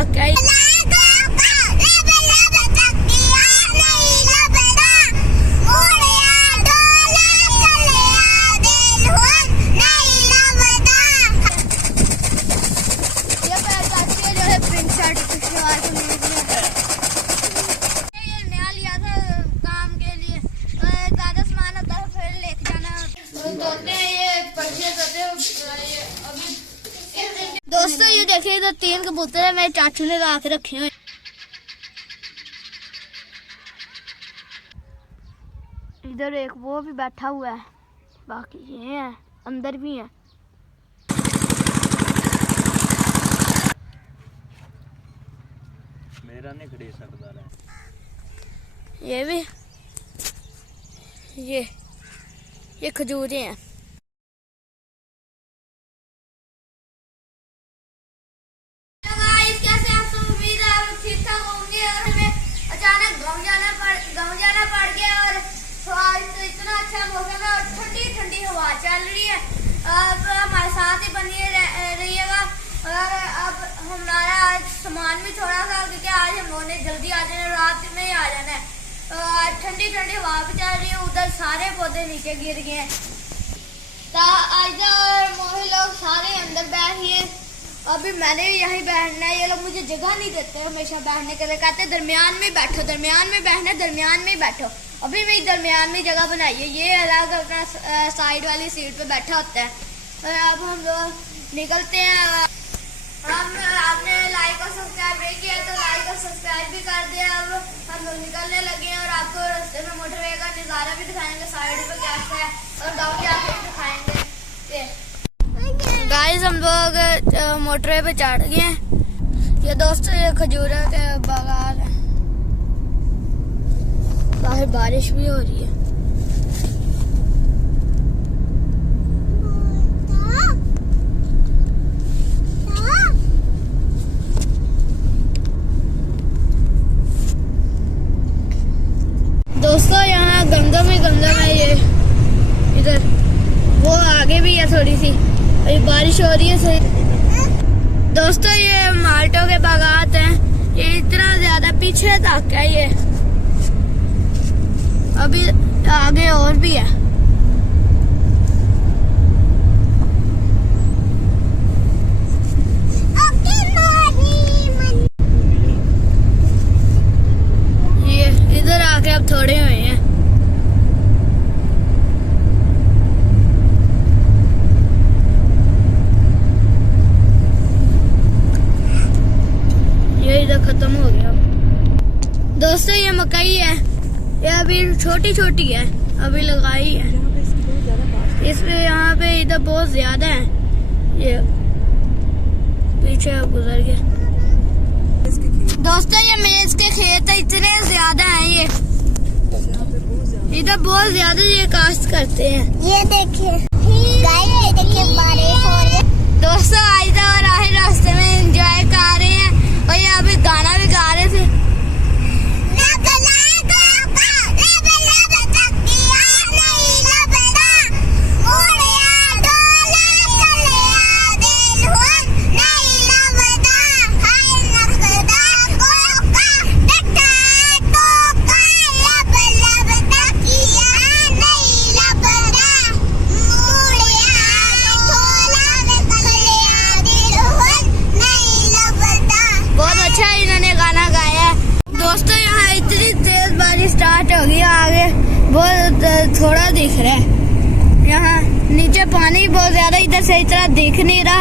धक्का ही। दोस्तों ये देखिए इधर 3 कबूतर है, मेरे चाचू ने ला के रखे हुए। इधर एक वो भी बैठा हुआ है, बाकी ये है अंदर भी है। मेरा नहीं खड़ी सकता है। ये भी ये खजूरें हैं। अचानक गाँव जाना पड़ गया और तो इतना अच्छा मौसम है और ठंडी ठंडी हवा चल रही है। अब हमारे साथ ही बनी रहिएगा। और अब हमारा आज सामान भी थोड़ा सा, क्योंकि आज हमने जल्दी आ जाना, रात में ही आ जाना है। ठंडी ठंडी हवा भी चल रही है। उधर सारे पौधे नीचे गिर गए हैं। तो आज और मोहे लोग सारे अंदर बैठिए। अभी मैंने भी यहीं बैठना है। ये लोग मुझे जगह नहीं देते, हमेशा बैठने के लिए कहते हैं दरमियान में बैठो, दरमियान में बैठना, दरमियान में बैठो। अभी मैं दरमियान में जगह बनाई है, ये अलग अपना साइड वाली सीट पे बैठा होता है। और अब हम लोग निकलते हैं। आपने लाइक और सब्सक्राइब नहीं किया तो लाइक और सब्सक्राइब भी कर दिया। अब हम लोग निकलने लगे हैं और आपको रास्ते में मोटरवे का नज़ारा भी दिखाएंगे, साइड पे कैसा है, और गाँव जाके भी दिखाएंगे। गाइस हम लोग मोटरवे पे चढ़ गए हैं। ये दोस्तों ये खजूरों के बागान है। बाहर बारिश भी हो रही है। दोस्तों यहाँ गंगा में ये इधर वो आगे भी है थोड़ी सी, अभी बारिश हो रही है सही। दोस्तों ये माल्टों के बागात हैं, ये इतना ज्यादा पीछे तक है। ये अभी आगे और भी है। ये इधर आके अब थोड़े हुए हैं। खत्म हो गया। दोस्तों ये मकई है, ये अभी छोटी छोटी है, अभी लगाई है। इसमें यहाँ पे इधर बहुत ज्यादा है। ये पीछे अब गुजर गया। दोस्तों ये मेज के खेत इतने ज्यादा हैं, ये इधर बहुत ज्यादा ये काश्त करते हैं। ये देखिए गाइस, ये देखिए बारिश हो रही है। दोस्तों आज और आए रास्ते में एंजॉय कर रहे हैं। और ये अभी गाना भी गा रहे थे। स्टार्ट हो गया, आगे बहुत थोड़ा दिख रहा है। यहाँ नीचे पानी बहुत ज्यादा, इधर से इतना दिख नहीं रहा,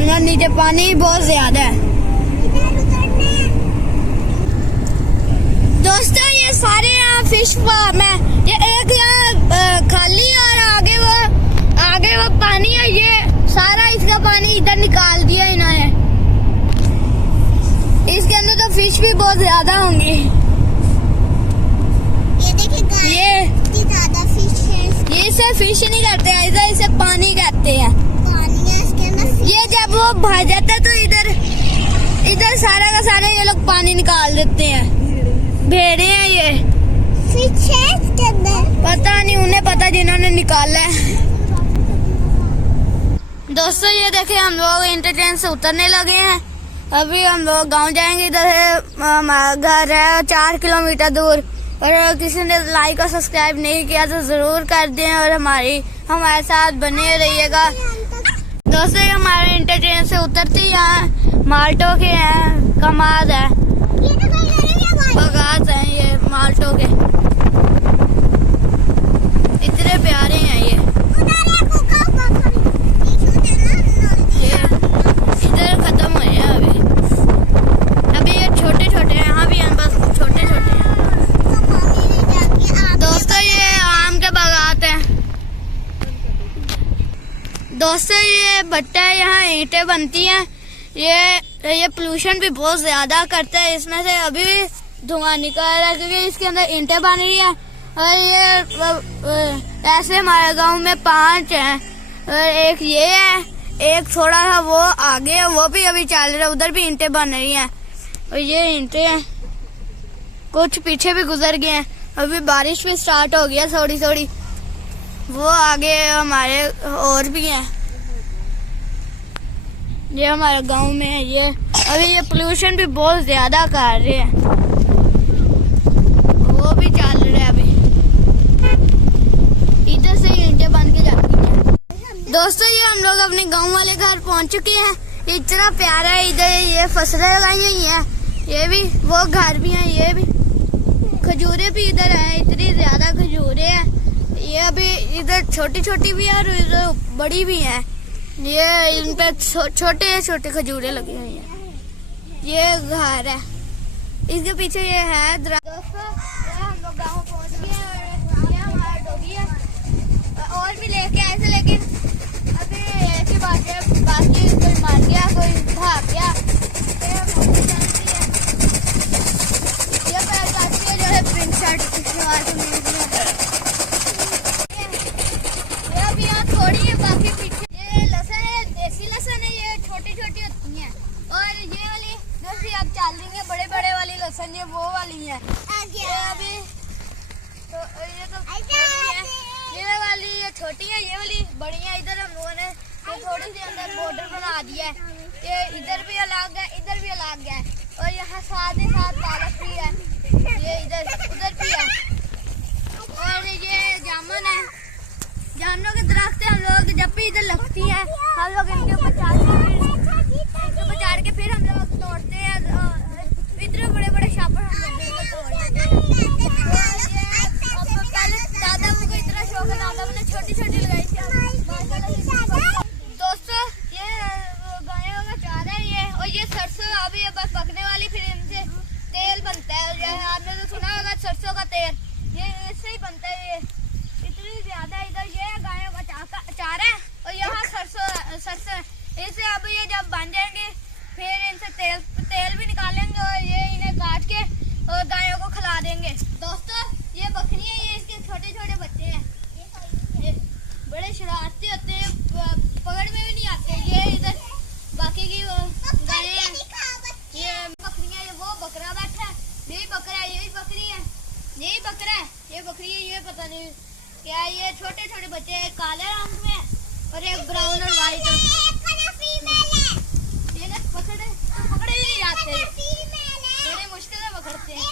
यहाँ नीचे पानी बहुत ज्यादा है। दोस्तों ये सारे यहाँ फिश फार्म है। ये एक यहाँ खाली और आगे वो पानी है। ये सारा इसका पानी इधर निकाल दिया इन्होंने। इसके अंदर तो फिश भी बहुत ज्यादा होंगी। ये ज्यादा फिश है। ये इसे फिश नहीं कहते हैं, इसे पानी कहते हैं। पानी है इसके अंदर। ये जब वो भर जाता है तो इधर सारा का सारा ये लोग पानी निकाल देते हैं। भेड़े हैं ये। फिश है इसके अंदर। पता नहीं, उन्हें पता जिन्होंने निकाला है। दोस्तों ये देखे हम लोग इंटरचेंज से उतरने लगे हैं। अभी हम लोग गांव जाएंगे। इधर से हमारा घर है 4 किलोमीटर दूर। और किसी ने लाइक और सब्सक्राइब नहीं किया तो जरूर कर दें और हमारे साथ बने रहिएगा। दोस्तों हमारे इंटरचेंज से उतरते ही यहाँ माल्टो के हैं, कमाल है, बगात हैं ये माल्टो के, इतने प्यारे हैं ये इधर खत्म हुए हैं अभी ये छोटे छोटे हैं, यहाँ भी हैं बस छोटे छोटे हैं। दोस्तों ये आम के बागात हैं। दोस्तों ये भट्टा है, यहाँ ईंटें बनती हैं। ये पोल्यूशन भी बहुत ज्यादा करता है, इसमें से अभी भी धुआं निकल रहा है क्योंकि इसके अंदर ईंटें बन रही है। और ये ऐसे हमारे गांव में 5 हैं और एक ये है, एक थोड़ा सा वो आगे है, वो भी अभी चल रहा है, उधर भी ईंटें बन रही हैं। और ये ईंटें हैं, कुछ पीछे भी गुजर गए हैं। अभी बारिश भी स्टार्ट हो गई है थोड़ी थोड़ी, वो आगे हमारे और भी हैं। ये हमारे गांव में है ये। अभी ये पोल्यूशन भी बहुत ज्यादा कर रहे हैं, वो भी चल रहा है अभी, इधर से ईंटें बन के जाती हैं। दोस्तों ये हम लोग अपने गांव वाले घर पहुंच चुके हैं। इतना प्यारा है, इधर ये फसलें लगाई हुई हैं, ये भी, वो घर भी हैं, ये भी खजूरें भी इधर हैं, इतनी ज्यादा खजूरें हैं। ये अभी इधर छोटी छोटी भी है और इधर बड़ी भी है। ये इन पे छोटे छोटे खजूरें लगी हुई हैं। ये घर है, इसके पीछे ये है। दोस्तों हम लोग गाँव पहुँच गए और ये हमारा डॉगी है, और भी लेके आए थे लेकिन अभी ऐसी बात है, बाकी कोई मार गया, कोई भाग गया। ये पैर जो है प्रिंट शर्ट ये अभी यहाँ थोड़ी है, बाकी पीछे ये लहसुन है, देसी लहसुन है, ये छोटी छोटी होती हैं। और ये वाली जो आप चाल देंगे बड़े बड़े वाली लहसुन, ये वो वाली है। ये अभी तो ये तो है, ये वाली ये छोटी है, ये वाली बड़ी है। इधर हम लोगों ने ये थोड़ी सी अंदर बॉर्डर बना दिया है, ये इधर भी अलग है, इधर भी अलग है। और यहाँ साथ ही साथ पालक भी है, ये इधर उधर भी है। और ये जामुन है, जामुनों के दरख्त हम लोग जब भी इधर लगती है हम लोग इनके ऊपर चढ़ के फिर हम लोग तोड़ते हैं। इतने बड़े बड़े शापर हम लोग तोड़ लेते हैं। पहले दादा को इतना शौक है, दादा ने छोटी छोटी लगाई थी। दोस्तों ये गायों का चारा है ये, और ये सरसों अभी ये बस पकने वाली, फिर इनसे तेल बनता है। आपने तो सुना होगा सरसों का तेल, ये इससे ही बनता है। ये इतनी ज्यादा इधर ये गायों का चारा है और यहाँ सरसों इसे अब ये जब बन जाएंगे फिर इनसे तेल भी निकालेंगे और ये इन्हें काट के और गायों को खिला देंगे। दोस्तों ये बकरी है, ये इसके छोटे छोटे बच्चे हैं, ये बड़े शरारती होते हैं, पकड़ में भी नहीं आते। ये इधर बाकी की गायें हैं, ये बकरियां, ये वो बकरा बैठा है, यही बकरा है, यही बकरी है, यही बकरा है, ये बकरी है, ये पता नहीं क्या है। ये छोटे छोटे बच्चे, एक काले रंग में और एक ब्राउन और व्हाइट। ये पकड़े भी नहीं जाते, बड़े मुश्किल से पकड़ते हैं।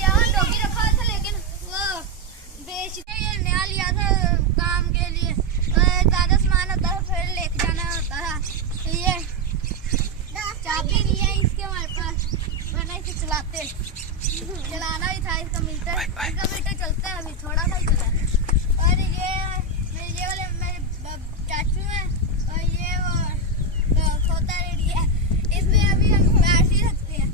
यहाँ डॉगी रखा था लेकिन वो बेचते, ये नया लिया था काम के लिए, ज्यादा सामान होता था फिर लेके जाना होता था। तो ये चाबी नहीं है इसके हमारे पास, वरना इसे चलाना ही था। इसका मीटर चलता है, अभी थोड़ा सा ही चला है। और ये वाले मेरे चाचू हैं और ये वो खोता रेडी है, इसमें अभी हम बैठ ही सकते हैं।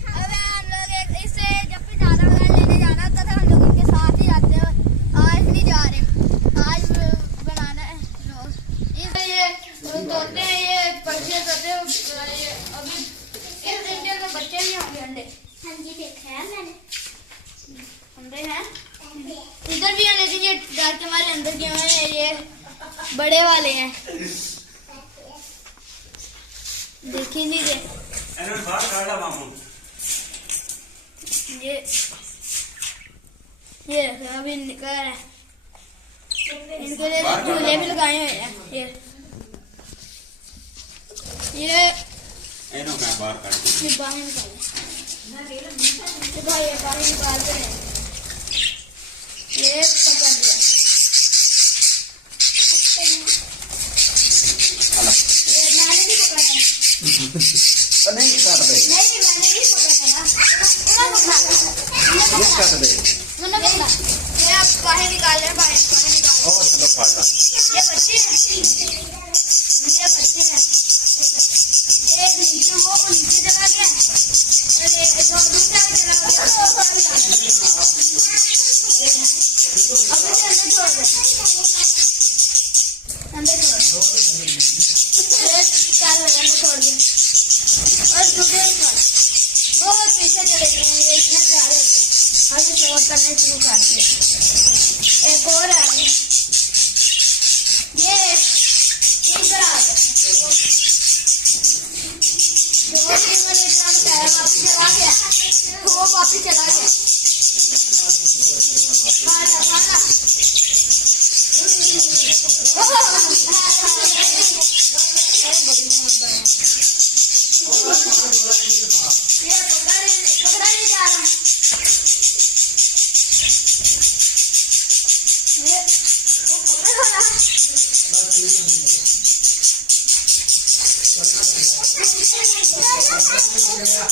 अब हम लोग इससे जब भी जाना लेने जाना होता था हम लोग उनके साथ ही जाते हैं। आज नहीं जा रहे, आज बनाना है रोज। ये तोते हैं, ये पक्षी तोते अभी इस इंडिया में बच्चे भी होंगे अंडे। हाँ जी देखे हैं मैंने, अंडे हैं इधर भी है, लेकिन ये डर के हमारे अंदर गए हुए हैं, ये बड़े वाले हैं, देखिए नहीं दे ये अभी निकल रहा है, इनके लिए झूले भी लगाए हुए हैं। ये ये इन्हों मैं बाहर काट दूं। ये बाहर निकाल ये भाई ये बाहर निकाल दे ये पकड़ लिया ये मैंने नहीं पकड़ा नहीं काट दे नहीं मैंने नहीं पकड़ा ये काट दे ये आप बाहर निकाल रहे हैं बाहर निकाल ओ चलो फाड़ ला ये बच्चे हैं एक नीचे वो नीचे चला गया जो दूसरा चला गया अंदर छोड़ छोड़ दिया और दूसरे वो पीछे चले गए इतने प्यारे होते हैं आगे शोर करने शुरू कर दिए एक और आ गया ये इधर आ गया वो वापस चला गया ये पकड़ा नहीं जा रहा ये वो पकड़ रहा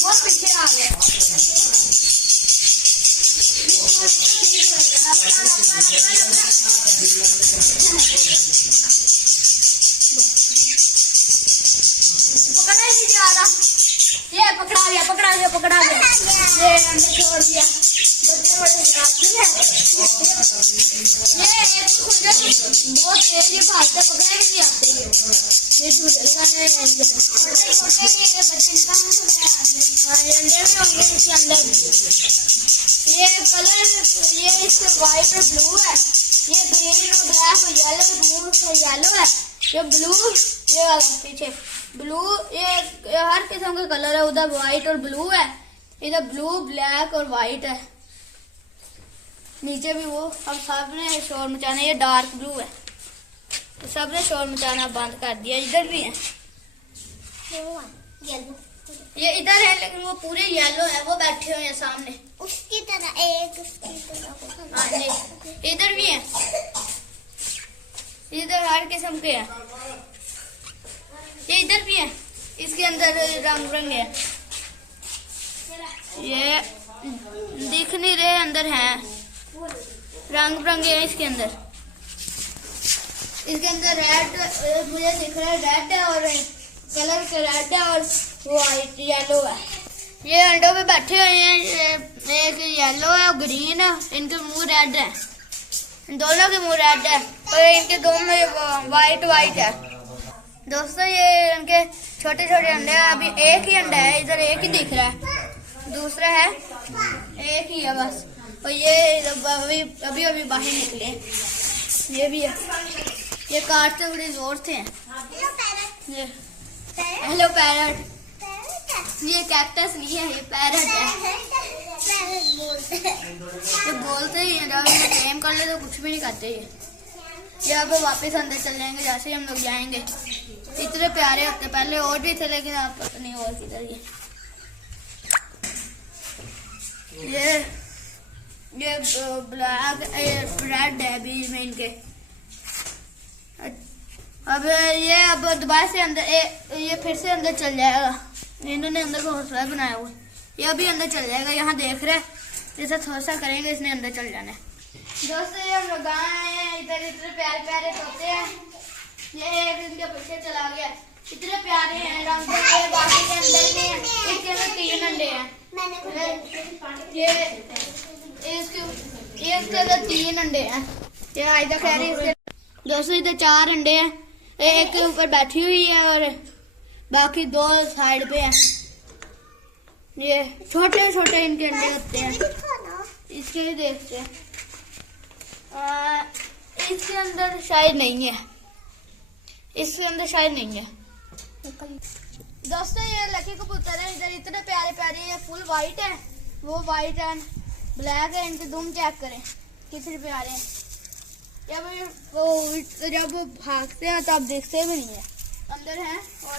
बहुत पीछे आ गया पकड़ा ही नहीं जा रहा ये पकड़ा गया ये अंदर छोड़ दिया बच्चे बड़े रास्ते में ये एक खुद बहुत तेज ये भागते पकड़ा ही नहीं आते ये झूले लगाने छोटे ये बच्चे निकालने अंडे में होंगे इसके अंदर ये कलर ये इसके वाइट और ब्लू है ये ग्रीन और ब्लैक और येलो है ये ब्लू ये पीछे ब्लू ये हर किस्म का कलर है उधर वाइट और ब्लू है इधर ब्लू ब्लैक और वाइट है नीचे भी वो अब सबने शोर मचाना ये डार्क ब्लू है तो सबने शोर मचाना बंद कर दिया इधर भी है ये इधर है लेकिन वो पूरे येलो है वो बैठे हुए हैं सामने उसकी तरह एक उसकी तरह हाँ जी इधर भी है इधर हर किस्म के हैं ये इधर भी है इसके अंदर रंग बिरंगे है ये दिख नहीं रहे अंदर हैं रंग बिरंगे हैं इसके अंदर रेड मुझे दिख रहा है रेड है और कलर के रेड है और वाइट येलो है ये अंडों पे बैठे हुए हैं एक येलो है और ग्रीन है इनके मुंह रेड है दोनों के मुंह रेड है और इनके दोनों वाइट है दोस्तों ये इनके छोटे छोटे अंडे हैं अभी एक ही अंडा है इधर एक ही दिख रहा है दूसरा है एक ही है बस और ये अभी बाहर निकले ये भी है ये काटते बड़े जोर से हैं ये हेलो पैरट ये कैक्टस नहीं है ये पैरट है ये बोलते ही हैं जब इन्हें टेम कर ले तो कुछ भी नहीं करते ये अब वापस अंदर चल जाएंगे जैसे ही हम लोग जाएंगे इतने प्यारे होते पहले और भी थे लेकिन आप पता नहीं और किधर ये ब्लैक रेड है बीच में इनके अब दोबारा से अंदर ये फिर से अंदर चल जाएगा इन्होंने अंदर का घोंसला बनाया हुआ ये अभी अंदर चल जाएगा यहाँ देख रहे जैसे थोड़ा सा करेंगे इसने अंदर चल जाना है दोस्तों ये हम लोग आए हैं इधर इतने प्यारे प्यारे तोते हैं ये एक इनके पीछे चला गया इतने प्यारे हैं रंग के बाकी के अंदर भी हैं इसके अंदर 3 अंडे हैं ये इसके अंदर 3 अंडे हैं ये आयदा कह रही है दोस्तों इधर 4 अंडे हैं एक के ऊपर बैठी हुई है और बाकी 2 साइड पे हैं ये छोटे छोटे इनके अंडे होते हैं इसके भी देखते हैं इसके अंदर शायद नहीं है इसके अंदर शायद नहीं है। दोस्तों ये लकी कबूतर है, इधर इतने प्यारे प्यारे हैं, फुल वाइट है, वो वाइट एंड ब्लैक है। इनके दुम चेक करें कितने प्यारे हैं। जब वो भागते हैं तो आप देखते भी नहीं है अंदर है, और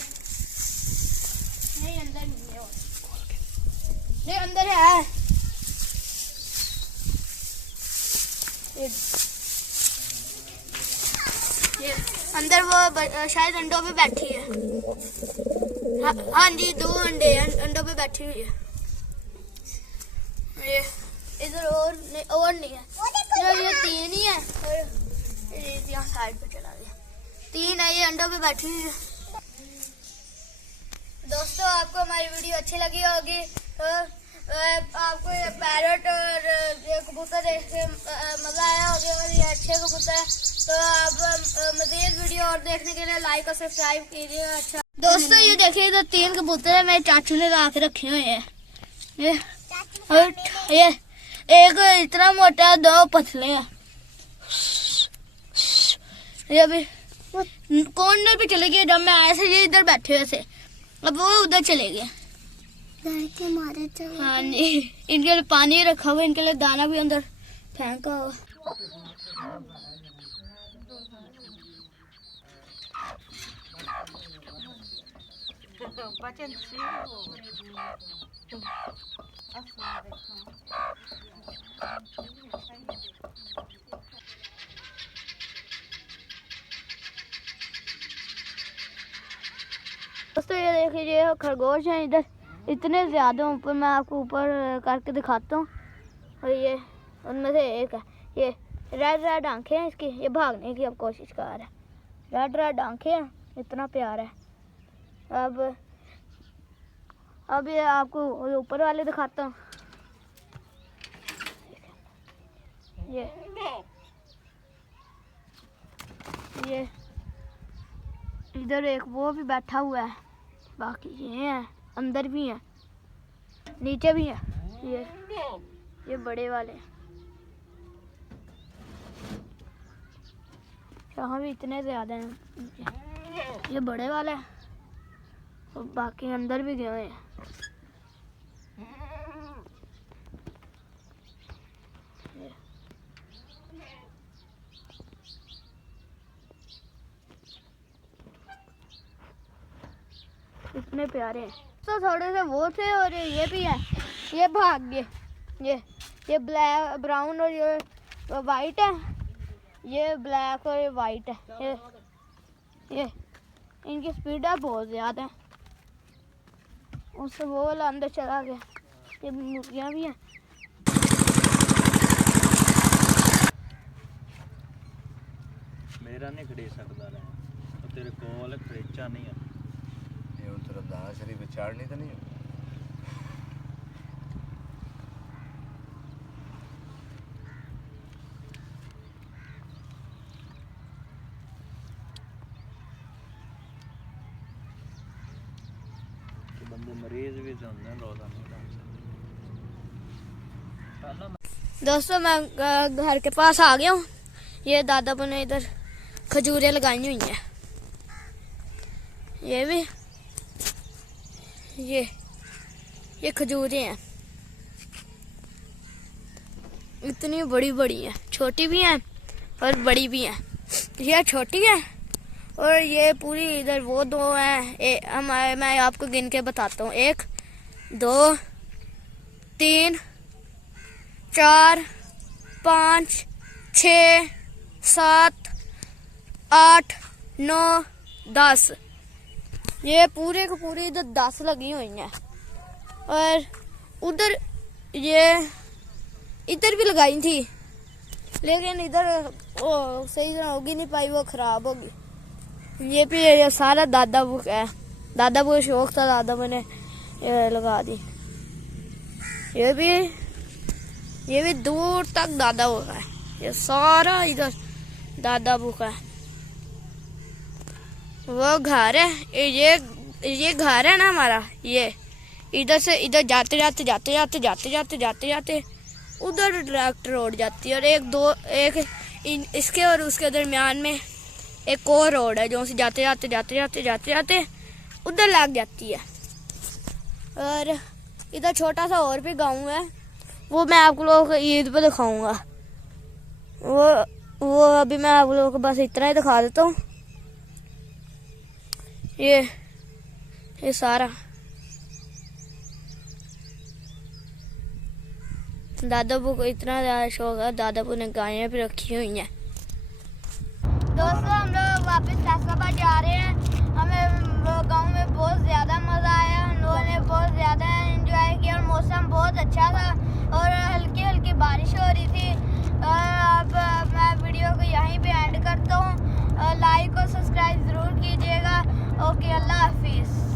नहीं अंदर नहीं है, और नहीं अंदर है। ये अंदर वो शायद अंडों पे बैठी है। हाँ जी 2 अंडे अंडों पे बैठी हुई है। ये इधर और नहीं है, ये 3 ही है, और यहाँ साइड पे चला गया। 3 है, ये अंडों पे बैठी हुई है। दोस्तों आपको हमारी वीडियो अच्छी लगी होगी तो आपको ये पैरट और ये कबूतर देख के मज़ा आया होगा, और ये अच्छे कबूतर है। तो आप मज़ीद वीडियो और देखने के लिए लाइक और सब्सक्राइब कीजिए। अच्छा दोस्तों ये देखिए इधर 3 कबूतर है, मेरे चाचू ने ला के रखे हुए हैं। ये एक इतना मोटा, 2 पतले हैं। ये अभी कॉर्नर पे चले गए, जब मैं आया था ये इधर बैठे हुए थे, अब वो उधर चले गए। हाँ जी, इनके लिए पानी रखा हुआ, इनके लिए दाना भी अंदर फेंका हुआ। दोस्तों ये देखिए ये खरगोश हैं इधर इतने ज़्यादा ऊपर, मैं आपको ऊपर करके दिखाता हूँ। और ये उनमें से एक है, ये रेड आंखें हैं इसकी, ये भागने की अब कोशिश कर रहा है। रेड आंखें हैं, इतना प्यारा है। अब ये आपको ऊपर वाले दिखाता हूँ। ये इधर एक वो भी बैठा हुआ है, बाकी ये हैं, अंदर भी हैं, नीचे भी हैं। ये बड़े वाले, यहाँ भी इतने ज़्यादा हैं। ये बड़े वाले हैं, और बाकी अंदर भी गए हुए हैं। इतने प्यारे हैं। तो थोड़े से वो थे, और ये भी है, ये भाग गए। ये ब्लैक ब्राउन और ये वाइट है, ये ब्लैक और ये वाइट है। ये इनकी स्पीड है बहुत ज़्यादा है। उससे वो वाला अंदर चला गया। ये मुर्गियाँ भी हैं। मेरा नहीं खरीद सकता रहा, तेरे कोल खरीचा नहीं है। ये उन तरफ दाना शरीफ विचार नहीं था नहीं बंदे मरीज भी तो होंगे रोजाना। दोस्तों मैं घर के पास आ गया हूँ। ये दादाबू ने इधर खजूरें लगाई हुई हैं। ये भी ये खजूरें हैं, इतनी बड़ी बड़ी हैं, छोटी भी हैं और बड़ी भी हैं। ये छोटी है और ये पूरी इधर वो 2 हैं। मैं आपको गिन के बताता हूँ। 1 2 3 4 5 6 7 8 9 10। ये पूरे को पूरी इधर 10 लगी हुई हैं। और उधर ये इधर भी लगाई थी, लेकिन इधर वो सही तरह होगी नहीं पाई, वो खराब होगी। ये भी ये सारा दादाबू का है। दादाबू का शौक था, दादाबू ने ये लगा दी। ये भी दूर तक दादाबू का है। ये सारा इधर दादाबू का है। वो घर है, ये घर है ना हमारा। ये इधर से इधर जाते जाते उधर डायरेक्ट रोड जाती है। और एक इसके और उसके दरमियान में एक और रोड है जो जाते जाते जाते जाते जाते जाते उधर लग जाती है। और इधर छोटा सा और भी गांव है, वो मैं आप लोगों को ईद पे दिखाऊंगा। वो अभी मैं आप लोगों को बस इतना ही दिखा देता हूँ। ये सारा दादाबू को इतना ज़्यादा शौक है, दादाबू ने गायें भी रखी हुई हैं। दोस्तों हम लोग वापस फैसलाबाद जा रहे हैं। हमें गांव में बहुत ज़्यादा मज़ा आया, हम लोगों ने बहुत ज़्यादा एंजॉय किया और मौसम बहुत अच्छा था और हल्की हल्की बारिश हो रही थी। अब मैं वीडियो को यहीं पे एंड करता हूँ। लाइक और सब्सक्राइब ज़रूर कीजिएगा। ओके, अल्लाह हाफिज़।